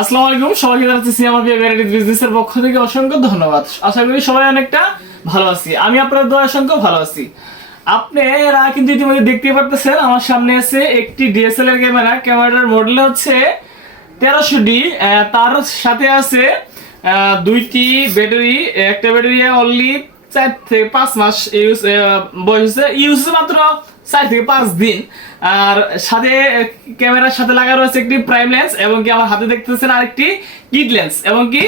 আসসালামু আলাইকুম, সবাইকে জানাচ্ছি সিয়ামা ভ্যারাইটিজ বিজনেসের পক্ষ থেকে অসংখ্য ধন্যবাদ। আশা করি সবাই অনেকটা ভালো আছি। আমি আপনাদের দোয়া অসংখ্য ভালো আছি। আপনারা কিন্তু ইতিমধ্যে দেখতে পারতেছেন আমার সামনে আছে একটি ডিএসএলআর ক্যামেরা। ক্যামেরার মডেল হচ্ছে 1300D। তার সাথে আছে দুইটি ব্যাটারি। একটা ব্যাটারি অনলি 4 থেকে 5 মাস ইউজ বয়স ইউজ মাত্র 4 থেকে 5 দিন। আর সাথে ক্যামেরার সাথে লাগা রয়েছে একটি প্রাইম লেন্স এবং কি আমার হাতে দেখতেছেন আরেকটি কিট লেন্স এবং কি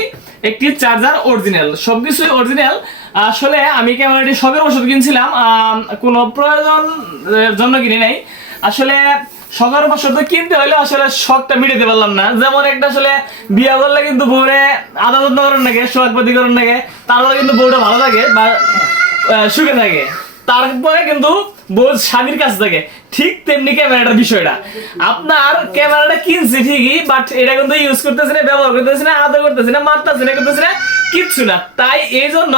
একটি চার্জার অরিজিনাল, সবকিছুই অরিজিনাল। আসলে আমি ক্যামেরাটি শখের বশত কিনছিলাম, কোনো প্রয়োজন জন্য কিনি নাই। আসলে শখের বশত কিনতে হলে আসলে শখটা মিটাতে পারলাম না। যেমন একটা আসলে বিয়ে করলে কিন্তু বউরে আদা যত্ন করেন নাকি, সোহাগপাতি করেন নাকি, তারপরে কিন্তু বউটা ভালো থাকে বা সুখে থাকে, তারপরে কিন্তু বউ স্বামীর কাছে থাকে। ঠিক তেমনি ক্যামেরাটার বিষয়টা, আপনার ক্যামেরাটা কিনছে ঠিকই, বাট এটা কিন্তু ইউজ করতেছে না, ব্যবহার করতেছে না, আদর করতেছে না, মারতেছে না, করতেছে না, কিচ্ছু না। তাই এই জন্য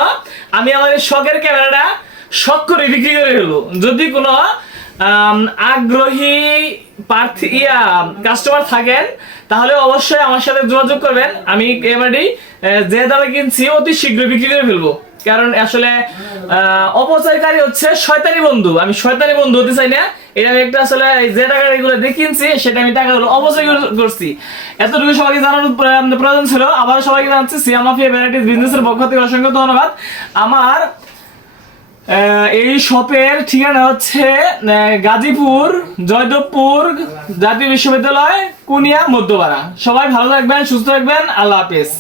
আমি আমার শখের ক্যামেরাটা শখ করে বিক্রি করে ফেলবো। যদি কোনো আগ্রহী প্রার্থী কাস্টমার থাকেন তাহলে অবশ্যই আমার সাথে যোগাযোগ করবেন। আমি ক্যামেরাটি যে দামে কিনছি অতি শীঘ্র বিক্রি করে ফেলবো। কারণ আসলে অপচয়কারী হচ্ছে শয়তানি বন্ধু। আমি শয়তানি বন্ধু হতে চাই না। এটা আমি একটা আসলে যে টাকা এগুলো দিয়ে কিনছি সেটা আমি টাকাগুলো অপচয় করছি। এতটুকু সবাইকে জানানোর প্রয়োজন ছিল। আবার সবাইকে জানাচ্ছি সিয়ামা ভ্যারাইটিজ বিজনেসের পক্ষ থেকে অসংখ্য ধন্যবাদ। আমার এই শপের ঠিকানা হচ্ছে গাজীপুর জয়দেবপুর জাতীয় বিশ্ববিদ্যালয়, কুনিয়া, মধ্যপাড়া। সবাই ভালো থাকবেন, সুস্থ থাকবেন। আল্লাহ হাফেজ।